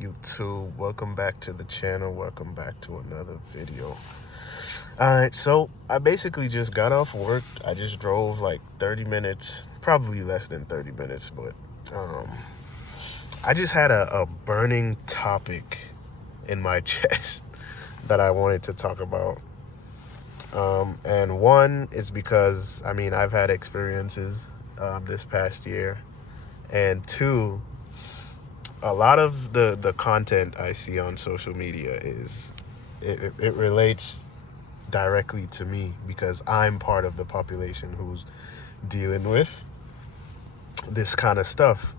YouTube? Welcome back to the channel. Welcome back to another video. Alright, so I basically just got off work. I just drove like 30 minutes, probably less than 30 minutes, but I just had a burning topic in my chest that I wanted to talk about. And one is because, I've had experiences this past year. And two, a lot of the content I see on social media it relates directly to me because I'm part of the population who's dealing with this kind of stuff.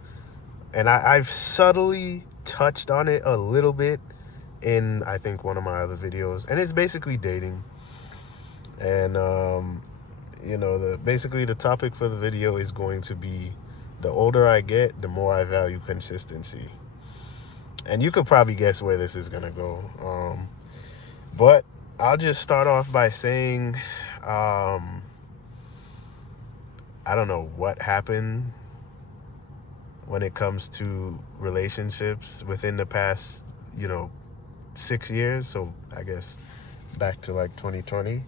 And I've subtly touched on it a little bit in, I think, one of my other videos. And it's basically dating. And, basically the topic for the video is going to be the older I get, the more I value consistency. And you could probably guess where this is going to go. But I'll just start off by saying, I don't know what happened when it comes to relationships within the past, 6 years. So I guess back to like 2020.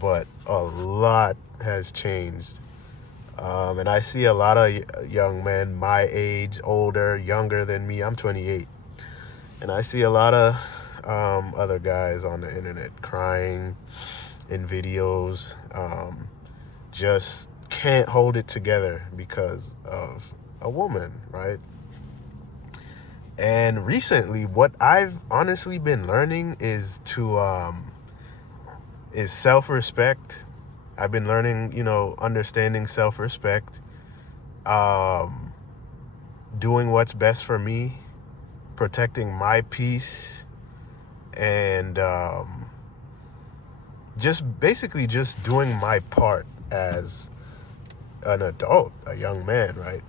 But a lot has changed. And I see a lot of young men my age, older, younger than me. I'm 28. And I see a lot of other guys on the internet crying in videos, just can't hold it together because of a woman, right? And recently, what I've honestly been learning is self-respect. I've been learning, understanding self-respect, doing what's best for me, protecting my peace, and just doing my part as an adult, a young man, right?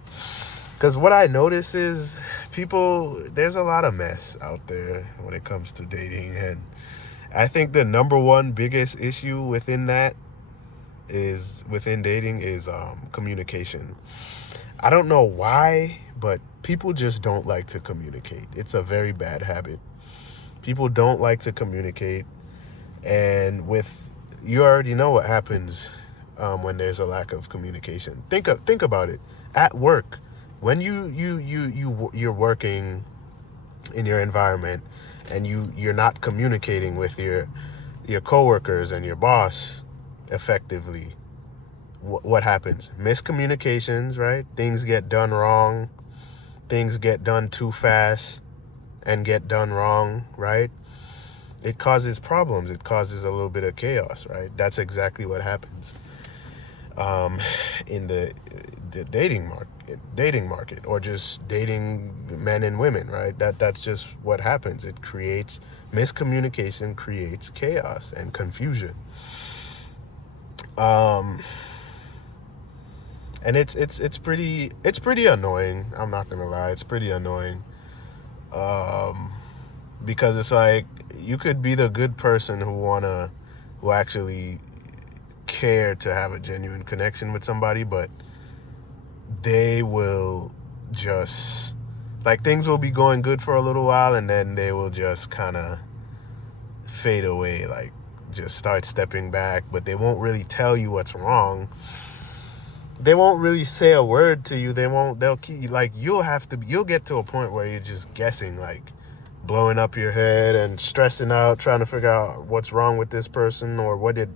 Because what I notice is there's a lot of mess out there when it comes to dating. And I think the number one biggest issue within dating is communication. I don't know why, but people just don't like to communicate. It's a very bad habit. People don't like to communicate. And you already know what happens when there's a lack of communication. Think about it. At work, when you're working in your environment and you're not communicating with your coworkers and your boss effectively, what happens? Miscommunications, right? Things get done wrong. Things get done too fast and get done wrong, right? It causes problems. It causes a little bit of chaos, right? That's exactly what happens in the dating market, or just dating men and women, right? That's just what happens. It creates miscommunication, creates chaos and confusion. And it's pretty annoying. I'm not gonna lie, it's pretty annoying. Because it's like you could be the good person who actually care to have a genuine connection with somebody, but they will just, like, things will be going good for a little while and then they will just kind of fade away, like just start stepping back, but they won't really tell you what's wrong. They won't really say a word to you. They'll keep, like, you'll get to a point where you're just guessing, like blowing up your head and stressing out, trying to figure out what's wrong with this person, or what did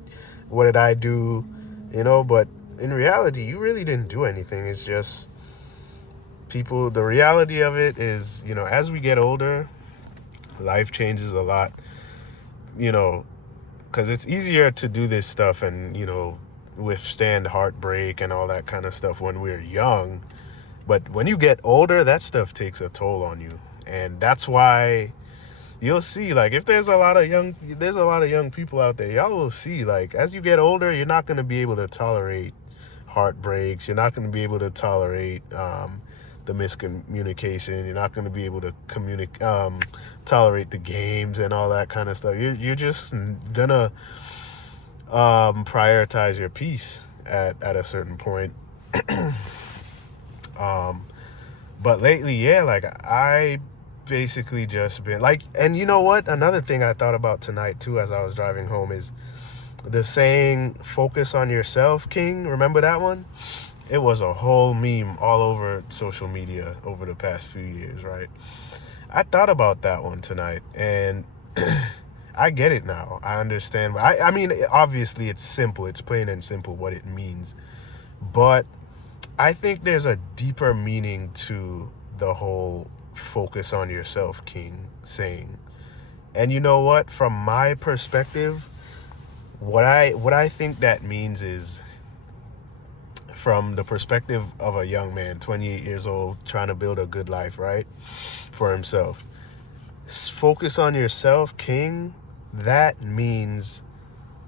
I do, but in reality, you really didn't do anything. It's just the reality of it is, as we get older, life changes a lot, because it's easier to do this stuff and, withstand heartbreak and all that kind of stuff when we're young. But when you get older, that stuff takes a toll on you. And that's why you'll see, like, if there's a lot of young people out there, y'all will see, like, as you get older, you're not going to be able to tolerate heartbreaks. You're not going to be able to tolerate the miscommunication. You're not going to be able to tolerate the games and all that kind of stuff. You're just gonna prioritize your peace at a certain point. But lately, yeah, like, I basically just been like, and you know what? Another thing I thought about tonight too as I was driving home is the saying, focus on yourself, King. Remember that one? It was a whole meme all over social media over the past few years, right? I thought about that one tonight, and I get it now. I understand. I mean, obviously it's simple. It's plain and simple what it means. But I think there's a deeper meaning to the whole focus on yourself, King saying. And you know what? From my perspective, what I think that means is, from the perspective of a young man, 28 years old, trying to build a good life, right? For himself. Focus on yourself, King. That means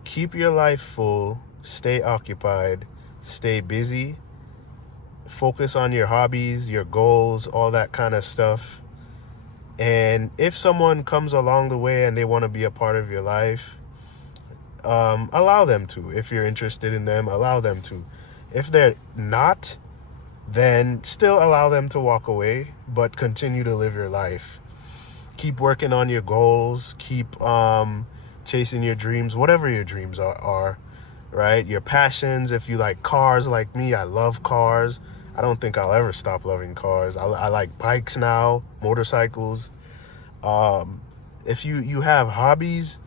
keep your life full, stay occupied, stay busy, focus on your hobbies, your goals, all that kind of stuff. And if someone comes along the way and they want to be a part of your life, allow them to. If you're interested in them, allow them to. If they're not, then still allow them to walk away, but continue to live your life. Keep working on your goals. Keep chasing your dreams, whatever your dreams are, right? Your passions. If you like cars like me, I love cars. I don't think I'll ever stop loving cars. I like bikes now, motorcycles. If you have hobbies,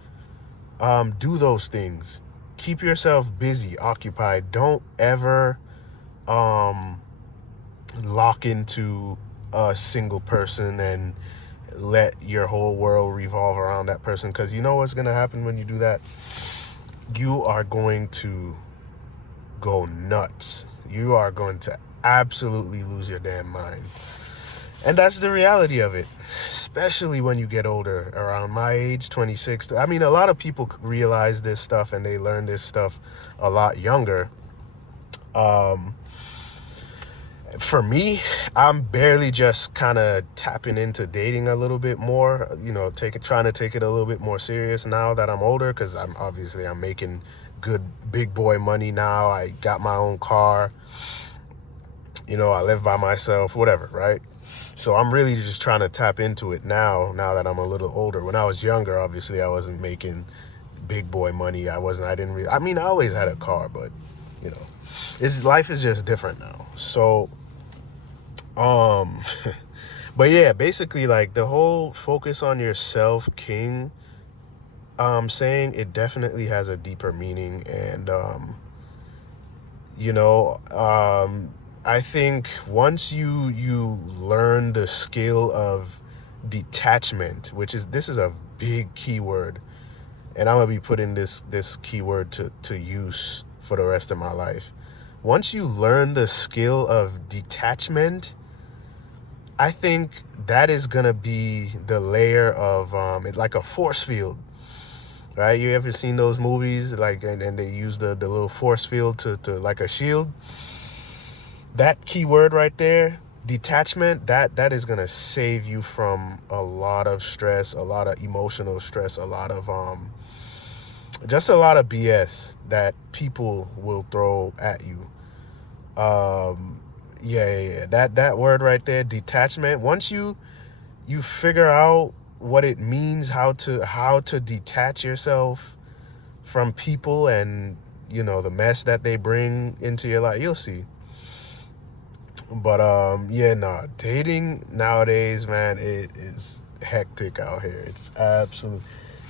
do those things. Keep yourself busy, occupied. Don't ever lock into a single person and let your whole world revolve around that person, because you know what's going to happen when you do that? You are going to go nuts. You are going to absolutely lose your damn mind. And that's the reality of it, especially when you get older, around my age, 26. I mean, a lot of people realize this stuff and they learn this stuff a lot younger. For me, I'm barely just kind of tapping into dating a little bit more, trying to take it a little bit more serious now that I'm older, because I'm making good big boy money now. I got my own car, I live by myself, whatever, right? So I'm really just trying to tap into it now that I'm a little older. When I was younger, obviously I wasn't making big boy money. I always had a car, but life is just different now. So but yeah, basically, like, the whole focus on yourself, King, saying, it definitely has a deeper meaning. And I think once you learn the skill of detachment, this is a big keyword, and I'm gonna be putting this keyword to use for the rest of my life. Once you learn the skill of detachment, I think that is gonna be the layer of like a force field, right? You ever seen those movies, like, and they use the little force field to like a shield? That keyword right there, detachment, that is gonna save you from a lot of stress, a lot of emotional stress, a lot of just a lot of BS that people will throw at you. Yeah. That word right there, detachment. Once you figure out what it means, how to detach yourself from people and the mess that they bring into your life, you'll see. But dating nowadays, man, it is hectic out here. It's absolute.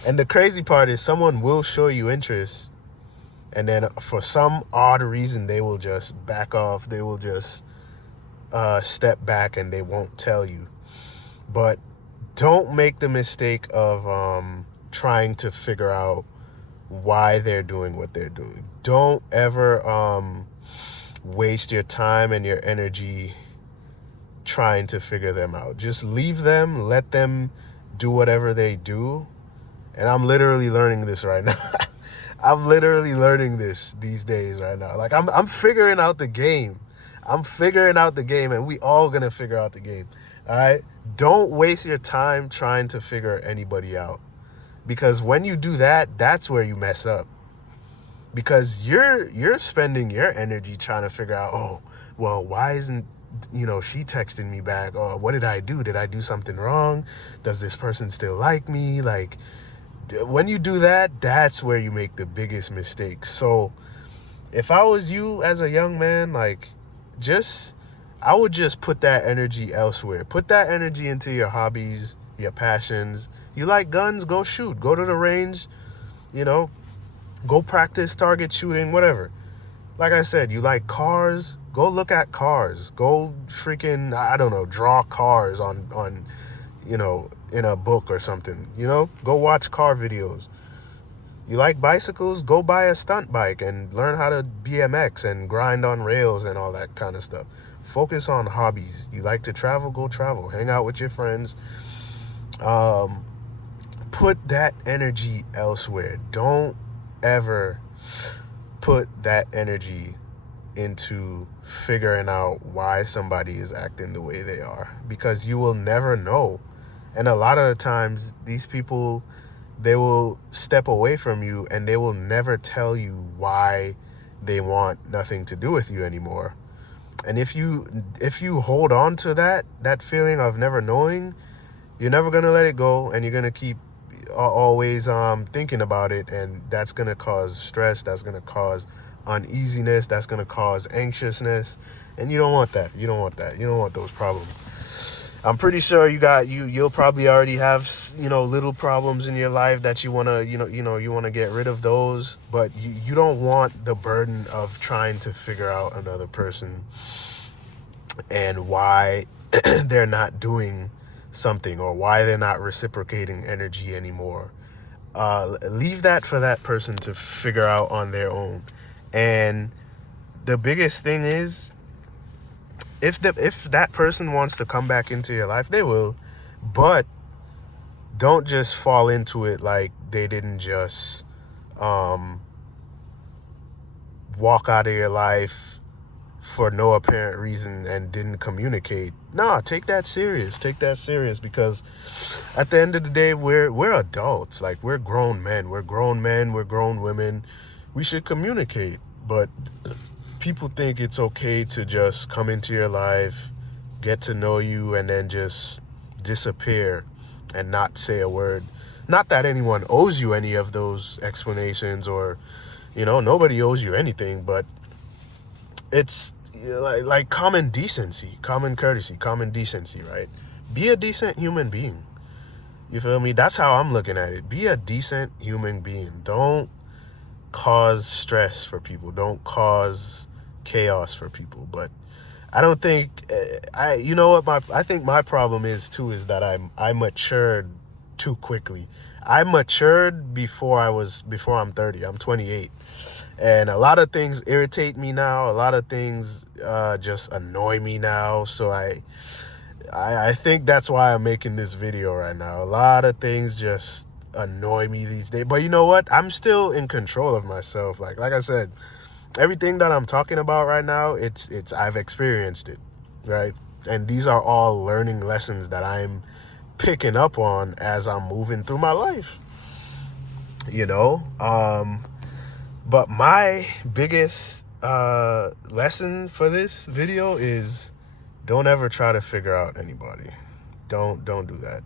And the crazy part is, someone will show you interest, and then for some odd reason they will just back off. They will just step back and they won't tell you. But don't make the mistake of trying to figure out why they're doing what they're doing. Don't ever waste your time and your energy trying to figure them out. Just leave them, let them do whatever they do. And I'm literally learning this right now. I'm literally learning this these days right now. Like, I'm figuring out the game. I'm figuring out the game, and we all gonna figure out the game. All right? Don't waste your time trying to figure anybody out. Because when you do that, that's where you mess up. Because you're spending your energy trying to figure out, oh, well, why isn't she texted me back, or what did I do? Did I do something wrong? Does this person still like me? Like, when you do that, that's where you make the biggest mistakes. So if I was you as a young man, like, I would just put that energy elsewhere. Put that energy into your hobbies, your passions. You like guns? Go shoot. Go to the range, go practice target shooting, whatever. Like I said, you like cars? Go look at cars. Go freaking, I don't know, draw cars on in a book or something. Go watch car videos. You like bicycles? Go buy a stunt bike and learn how to BMX and grind on rails and all that kind of stuff. Focus on hobbies. You like to travel? Go travel. Hang out with your friends. Put that energy elsewhere. Don't ever put that energy into figuring out why somebody is acting the way they are, because you will never know. And a lot of the times, these people, they will step away from you and they will never tell you why they want nothing to do with you anymore. And if you hold on to that feeling of never knowing, you're never going to let it go, and you're going to keep always thinking about it, and that's going to cause stress, that's going to cause uneasiness, that's going to cause anxiousness, and you don't want that. You don't want those problems. I'm pretty sure you'll probably already have little problems in your life that you want to you want to get rid of those, but you don't want the burden of trying to figure out another person and why they're not doing something, or why they're not reciprocating energy anymore. Leave that for that person to figure out on their own. And the biggest thing is, if that person wants to come back into your life, they will. But don't just fall into it like they didn't just walk out of your life for no apparent reason and didn't communicate. Nah, take that serious. Because at the end of the day, we're adults. Like, we're grown men, we're grown women. We should communicate. But people think it's okay to just come into your life, get to know you, and then just disappear and not say a word. Not that anyone owes you any of those explanations, or nobody owes you anything, but it's like common decency, common courtesy, common decency, right? Be a decent human being. You feel me? That's how I'm looking at it. Be a decent human being. Don't cause stress for people. Don't cause chaos for people. But I don't think I think my problem is that I matured too quickly. I matured before I'm 30. I'm 28. And a lot of things irritate me now. A lot of things just annoy me now. So I think that's why I'm making this video right now. A lot of things just annoy me these days. But you know what? I'm still in control of myself. Like I said, everything that I'm talking about right now, it's I've experienced it, right? And these are all learning lessons that I'm picking up on as I'm moving through my life. But my biggest lesson for this video is, don't ever try to figure out anybody. Don't do that.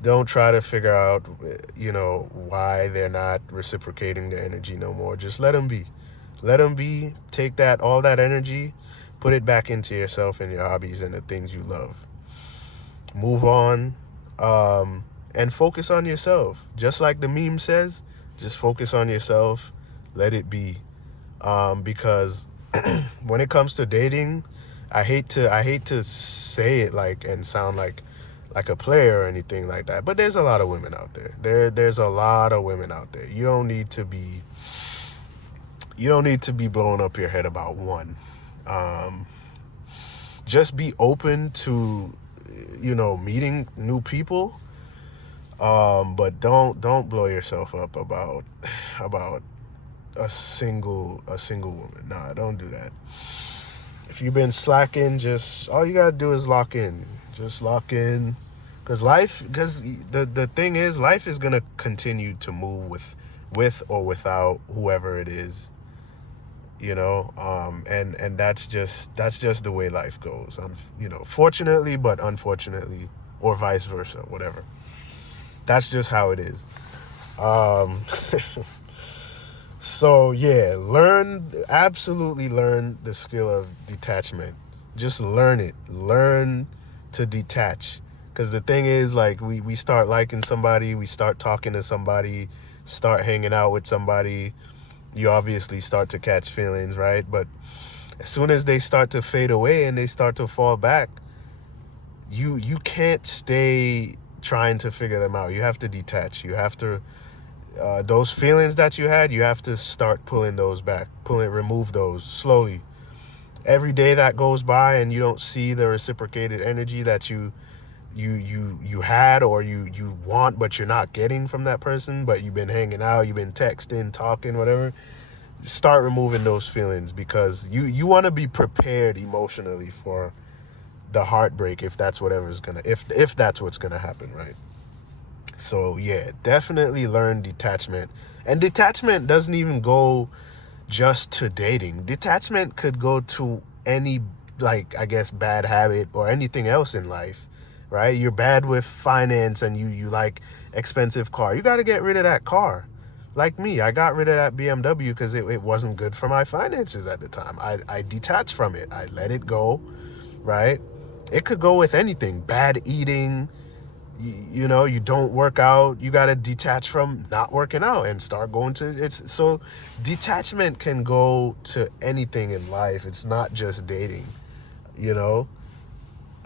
Don't try to figure out, why they're not reciprocating their energy no more. Just let them be. Let them be. Take all that energy, put it back into yourself and your hobbies and the things you love. Move on, and focus on yourself. Just like the meme says, just focus on yourself. Let it be. Because when it comes to dating, I hate to say it and sound like a player or anything like that, but there's a lot of women out there. There's a lot of women out there. You don't need to be blowing up your head about one. Just be open to meeting new people, but don't blow yourself up about a single woman. Nah, don't do that. If you've been slacking, just all you gotta do is lock in. Just lock in, because the thing is, life is gonna continue to move with or without whoever it is. And that's just the way life goes. Fortunately, but unfortunately, or vice versa, whatever. That's just how it is. um So yeah, absolutely learn the skill of detachment. Just learn it. Learn to detach. Because the thing is, like, we start liking somebody, we start talking to somebody, start hanging out with somebody, you obviously start to catch feelings, right? But as soon as they start to fade away and they start to fall back, you can't stay trying to figure them out. You have to detach. You have to those feelings that you had, you have to start pulling those back, remove those slowly. Every day that goes by and you don't see the reciprocated energy that you had, or you want but you're not getting from that person, but you've been hanging out, you've been texting, talking, whatever. Start removing those feelings, because you want to be prepared emotionally for the heartbreak, if that's if that's what's gonna happen, right? So yeah, definitely learn detachment. And detachment doesn't even go just to dating. Detachment could go to any, like, I guess, bad habit or anything else in life, right? You're bad with finance and you like expensive car. You got to get rid of that car. Like me, I got rid of that BMW because it wasn't good for my finances at the time. I detached from it. I let it go, right? It could go with anything. Bad eating, you don't work out, you got to detach from not working out and start going to it's so detachment can go to anything in life. It's not just dating, you know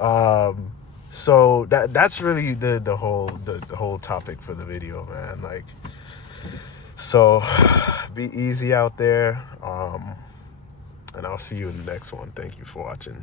um so that's really the whole topic for the video, man. Like, so be easy out there, and I'll see you in the next one. Thank you for watching.